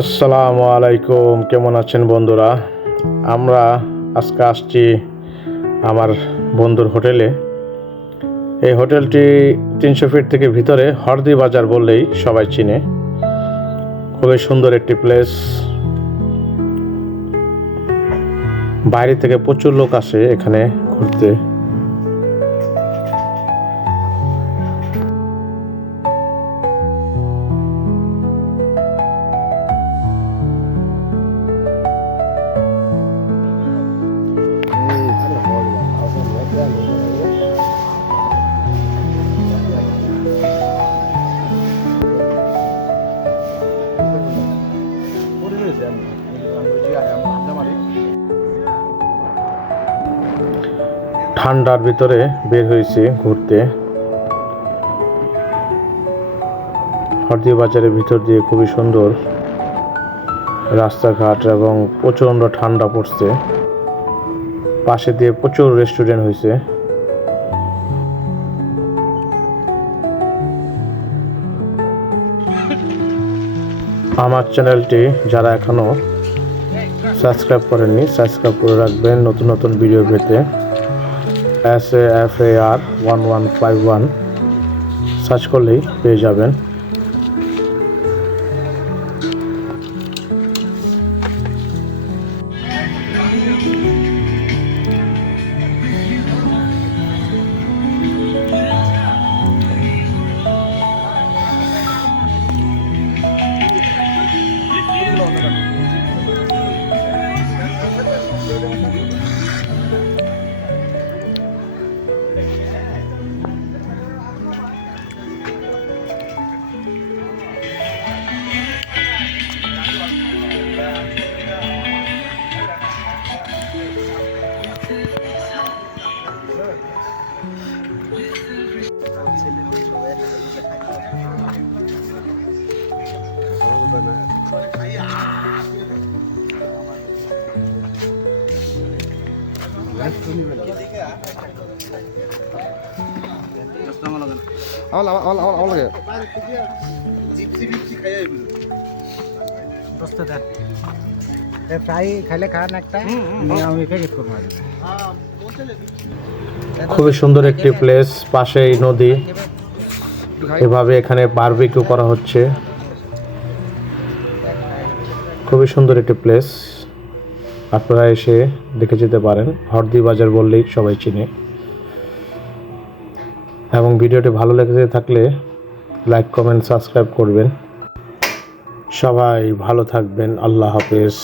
আসসালামু আলাইকুম, কেমন আছেন বন্ধুরা? আমরা আজকে আসছি আমার বন্ধুর হোটেলে। এই হোটেলটি তিনশো ফিট থেকে ভিতরে হরদি বাজার বললেই সবাই চিনে। খুবই সুন্দর একটি প্লেস। বাইরে থেকে প্রচুর লোক আসে এখানে ঘুরতে। ঠান্ডার ভিতরে বের হয়েছি ঘুরতে। হরদি বাজারের ভিতর দিয়ে খুবই সুন্দর রাস্তাঘাট এবং প্রচণ্ড ঠান্ডা পড়ছে। পাশে দিয়ে প্রচুর রেস্টুরেন্ট হয়েছে। আমার চ্যানেলটি যারা এখনও সাবস্ক্রাইব করেননি, সাবস্ক্রাইব করে রাখবেন নতুন নতুন ভিডিও পেতে। S A F A R one one five one search করলেই পেয়ে যাবেন। আমার আমার আমার আমার লাগে দোস্ত দেন ফ্রাই খাইলে খান একটা নিয়ে আমি প্যাকেট করব আর খুবই সুন্দর একটি প্লেস পাশেই নদী। এভাবে এখানে বারবিকিউ করা হচ্ছে। খুবই সুন্দর একটি প্লেস আপনারা এসে দেখে যেতে পারেন। হরদি বাজার বললেই সবাই চিনে। এবং ভিডিওটি ভালো লেগে থাকলে লাইক কমেন্ট সাবস্ক্রাইব করবেন। সবাই ভালো থাকবেন। আল্লাহ হাফেজ।